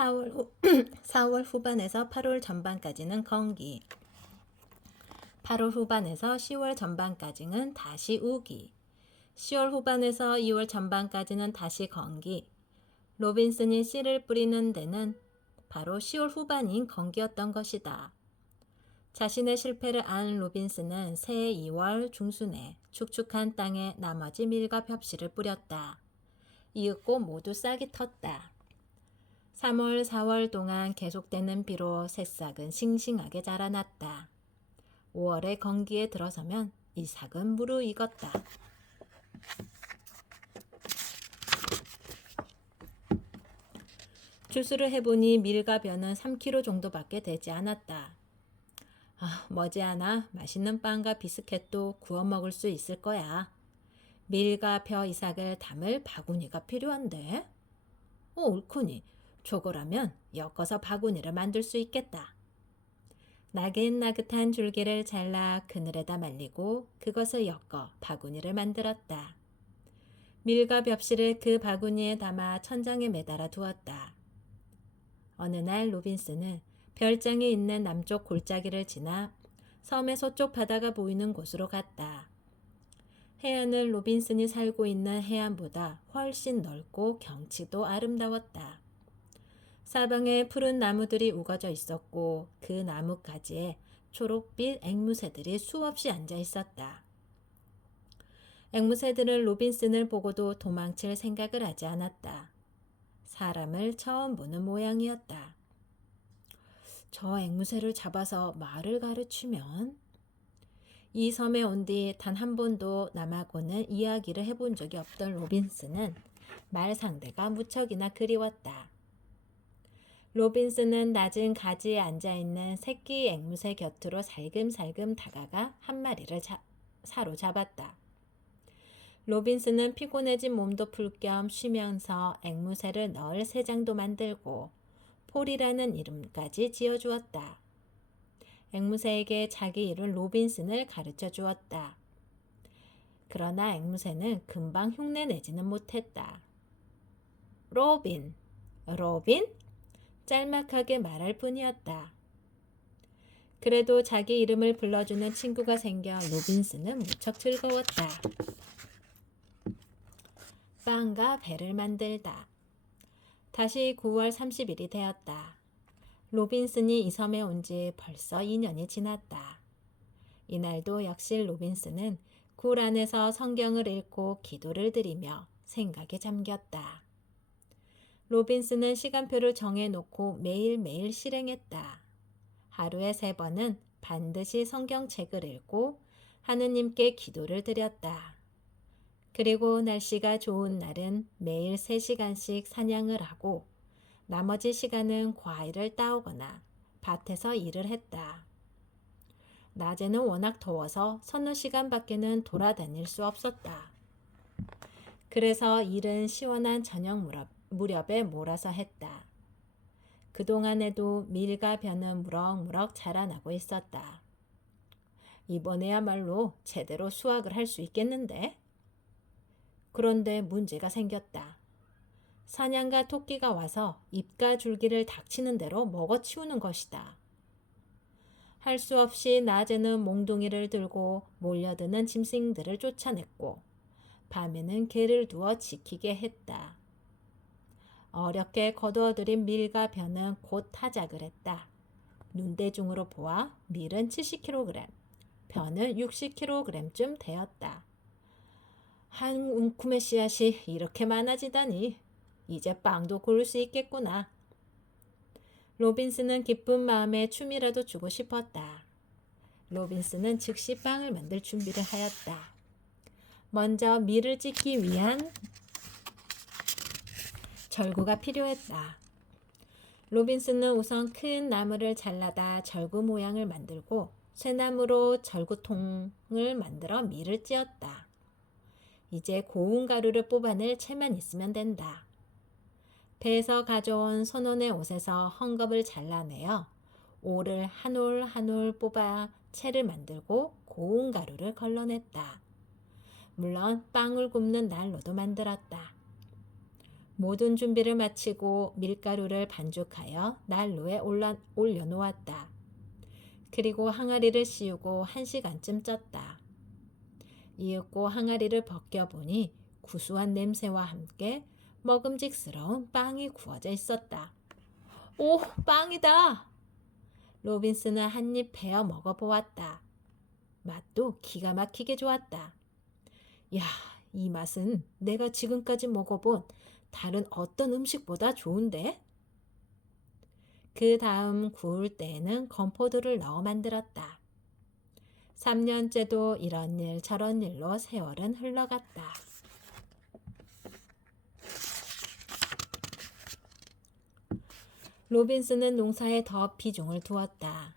4월, 4월 후반에서 8월 전반까지는 건기, 8월 후반에서 10월 전반까지는 다시 우기, 10월 후반에서 2월 전반까지는 다시 건기. 로빈슨이 씨를 뿌리는 데는 바로 10월 후반인 건기였던 것이다. 자신의 실패를 안 로빈슨은 새해 2월 중순에 축축한 땅에 나머지 밀과 벽씨를 뿌렸다. 이윽고 모두 싹이 텄다. 3월, 4월 동안 계속되는 비로 새싹은 싱싱하게 자라났다. 5월에 건기에 들어서면 이 싹은 무르익었다. 추수를 해보니 밀과 벼는 3kg 정도밖에 되지 않았다. 머지않아 맛있는 빵과 비스켓도 구워 먹을 수 있을 거야. 밀과 벼 이삭을 담을 바구니가 필요한데? 옳거니. 저거라면 엮어서 바구니를 만들 수 있겠다. 나긋나긋한 줄기를 잘라 그늘에다 말리고 그것을 엮어 바구니를 만들었다. 밀과 벽실을 그 바구니에 담아 천장에 매달아 두었다. 어느 날 로빈슨은 별장에 있는 남쪽 골짜기를 지나 섬의 서쪽 바다가 보이는 곳으로 갔다. 해안은 로빈슨이 살고 있는 해안보다 훨씬 넓고 경치도 아름다웠다. 사방에 푸른 나무들이 우거져 있었고 그 나뭇가지에 초록빛 앵무새들이 수없이 앉아 있었다. 앵무새들은 로빈슨을 보고도 도망칠 생각을 하지 않았다. 사람을 처음 보는 모양이었다. 저 앵무새를 잡아서 말을 가르치면? 이 섬에 온 뒤 단 한 번도 남하고는 이야기를 해본 적이 없던 로빈슨은 말 상대가 무척이나 그리웠다. 로빈슨은 낮은 가지에 앉아있는 새끼 앵무새 곁으로 살금살금 다가가 한 마리를 사로잡았다. 로빈슨은 피곤해진 몸도 풀 겸 쉬면서 앵무새를 넣을 새장도 만들고 폴이라는 이름까지 지어주었다. 앵무새에게 자기 이름 로빈슨을 가르쳐 주었다. 그러나 앵무새는 금방 흉내내지는 못했다. 로빈, 로빈? 짤막하게 말할 뿐이었다. 그래도 자기 이름을 불러주는 친구가 생겨 로빈슨은 무척 즐거웠다. 빵과 배를 만들다. 다시 9월 30일이 되었다. 로빈슨이 이 섬에 온 지 벌써 2년이 지났다. 이날도 역시 로빈슨은 굴 안에서 성경을 읽고 기도를 드리며 생각에 잠겼다. 로빈슨은 시간표를 정해놓고 매일매일 실행했다. 하루에 3번은 반드시 성경책을 읽고 하느님께 기도를 드렸다. 그리고 날씨가 좋은 날은 매일 3시간씩 사냥을 하고 나머지 시간은 과일을 따오거나 밭에서 일을 했다. 낮에는 워낙 더워서 서너 시간밖에는 돌아다닐 수 없었다. 그래서 일은 시원한 저녁 무렵에 몰아서 했다. 그동안에도 밀과 벼는 무럭무럭 자라나고 있었다. 이번에야말로 제대로 수확을 할 수 있겠는데? 그런데 문제가 생겼다. 사냥과 토끼가 와서 잎과 줄기를 닥치는 대로 먹어치우는 것이다. 할 수 없이 낮에는 몽둥이를 들고 몰려드는 짐승들을 쫓아냈고 밤에는 개를 두어 지키게 했다. 어렵게 거두어들인 밀과 벼는 곧 타작을 했다. 눈대중으로 보아 밀은 70kg, 벼는 60kg쯤 되었다. 한 움큼의 씨앗이 이렇게 많아지다니 이제 빵도 고를 수 있겠구나. 로빈슨은 기쁜 마음에 춤이라도 추고 싶었다. 로빈슨은 즉시 빵을 만들 준비를 하였다. 먼저 밀을 찢기 위한 절구가 필요했다. 로빈슨은 우선 큰 나무를 잘라다 절구 모양을 만들고 쇠나무로 절구통을 만들어 밀을 찧었다. 이제 고운 가루를 뽑아낼 채만 있으면 된다. 배에서 가져온 선원의 옷에서 헝겊을 잘라내어 올을 한 올 한 올 뽑아 채를 만들고 고운 가루를 걸러냈다. 물론 빵을 굽는 난로도 만들었다. 모든 준비를 마치고 밀가루를 반죽하여 난로에 올려놓았다. 그리고 항아리를 씌우고 1시간쯤 쪘다. 이윽고 항아리를 벗겨보니 구수한 냄새와 함께 먹음직스러운 빵이 구워져 있었다. 오, 빵이다! 로빈스는 한 입 베어 먹어보았다. 맛도 기가 막히게 좋았다. 야, 이 맛은 내가 지금까지 먹어본 다른 어떤 음식보다 좋은데? 그 다음 구울 때에는 건포도를 넣어 만들었다. 3년째도 이런 일 저런 일로 세월은 흘러갔다. 로빈스는 농사에 더 비중을 두었다.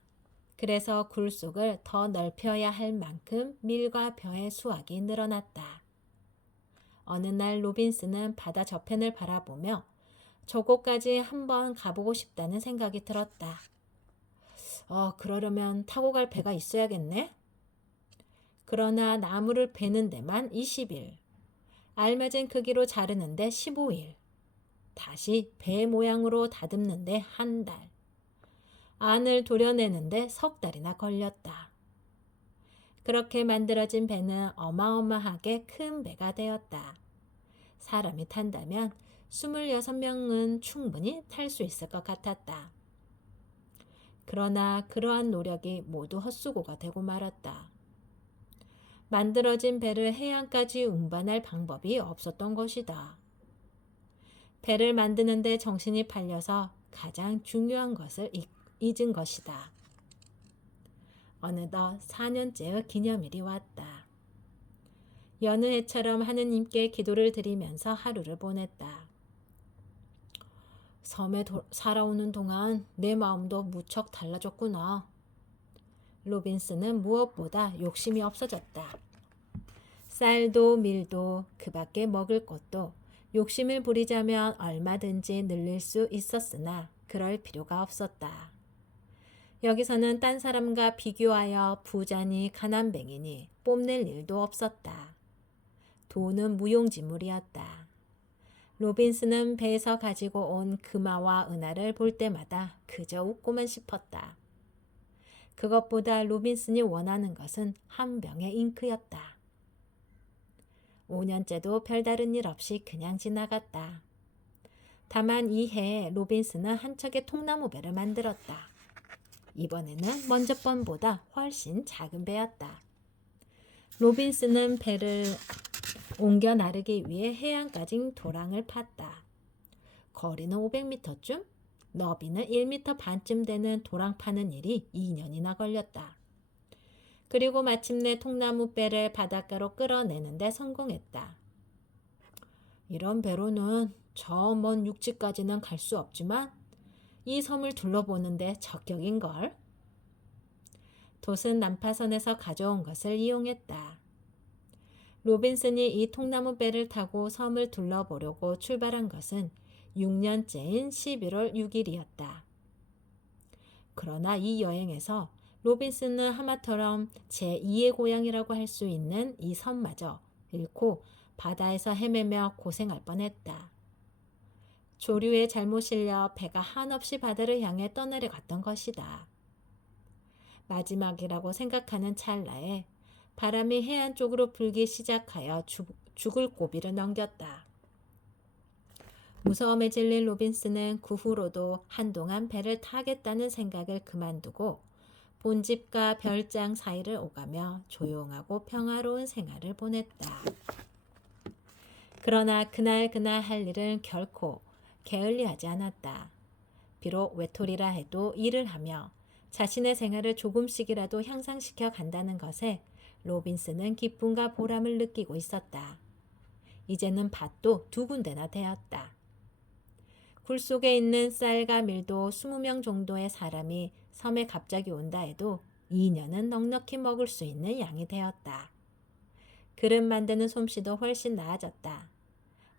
그래서 굴 속을 더 넓혀야 할 만큼 밀과 벼의 수확이 늘어났다. 어느 날 로빈스는 바다 저편을 바라보며 저곳까지 한번 가보고 싶다는 생각이 들었다. 그러려면 타고 갈 배가 있어야겠네? 그러나 나무를 베는 데만 20일, 알맞은 크기로 자르는 데 15일, 다시 배 모양으로 다듬는 데 한 달, 안을 도려내는 데 석 달이나 걸렸다. 그렇게 만들어진 배는 어마어마하게 큰 배가 되었다. 사람이 탄다면 26명은 충분히 탈 수 있을 것 같았다. 그러나 그러한 노력이 모두 헛수고가 되고 말았다. 만들어진 배를 해안까지 운반할 방법이 없었던 것이다. 배를 만드는데 정신이 팔려서 가장 중요한 것을 잊은 것이다. 어느덧 4년째의 기념일이 왔다. 여느 해처럼 하느님께 기도를 드리면서 하루를 보냈다. 섬에 살아오는 동안 내 마음도 무척 달라졌구나. 로빈스는 무엇보다 욕심이 없어졌다. 쌀도 밀도 그 밖에 먹을 것도 욕심을 부리자면 얼마든지 늘릴 수 있었으나 그럴 필요가 없었다. 여기서는 딴 사람과 비교하여 부자니 가난뱅이니 뽐낼 일도 없었다. 돈은 무용지물이었다. 로빈스는 배에서 가지고 온 금화와 은하를 볼 때마다 그저 웃고만 싶었다. 그것보다 로빈슨이 원하는 것은 한 병의 잉크였다. 5년째도 별다른 일 없이 그냥 지나갔다. 다만 이해 로빈슨은 한 척의 통나무 배를 만들었다. 이번에는 먼저 번보다 훨씬 작은 배였다. 로빈슨은 배를 옮겨 나르기 위해 해안까지 도랑을 팠다. 거리는 500m쯤, 너비는 1m 반쯤 되는 도랑 파는 일이 2년이나 걸렸다. 그리고 마침내 통나무 배를 바닷가로 끌어내는데 성공했다. 이런 배로는 저 먼 육지까지는 갈 수 없지만 이 섬을 둘러보는데 적격인걸. 돛은 난파선에서 가져온 것을 이용했다. 로빈슨이 이 통나무 배를 타고 섬을 둘러보려고 출발한 것은 6년째인 11월 6일이었다. 그러나 이 여행에서 로빈슨은 하마터럼 제2의 고향이라고 할 수 있는 이 섬마저 잃고 바다에서 헤매며 고생할 뻔했다. 조류에 잘못 실려 배가 한없이 바다를 향해 떠내려갔던 것이다. 마지막이라고 생각하는 찰나에 바람이 해안 쪽으로 불기 시작하여 죽을 고비를 넘겼다. 무서움에 질린 로빈스는 그 후로도 한동안 배를 타겠다는 생각을 그만두고 본집과 별장 사이를 오가며 조용하고 평화로운 생활을 보냈다. 그러나 그날 할 일은 결코 게을리하지 않았다. 비록 외톨이라 해도 일을 하며 자신의 생활을 조금씩이라도 향상시켜 간다는 것에 로빈스는 기쁨과 보람을 느끼고 있었다. 이제는 밭도 2군데나 되었다. 굴 속에 있는 쌀과 밀도 20명 정도의 사람이 섬에 갑자기 온다 해도 2년은 넉넉히 먹을 수 있는 양이 되었다. 그릇 만드는 솜씨도 훨씬 나아졌다.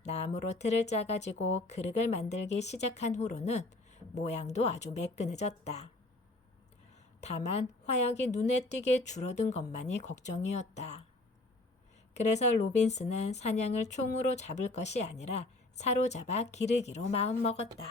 나무로 틀을 짜가지고 그릇을 만들기 시작한 후로는 모양도 아주 매끈해졌다. 다만 화약이 눈에 띄게 줄어든 것만이 걱정이었다. 그래서 로빈스는 사냥을 총으로 잡을 것이 아니라 사로잡아 기르기로 마음먹었다.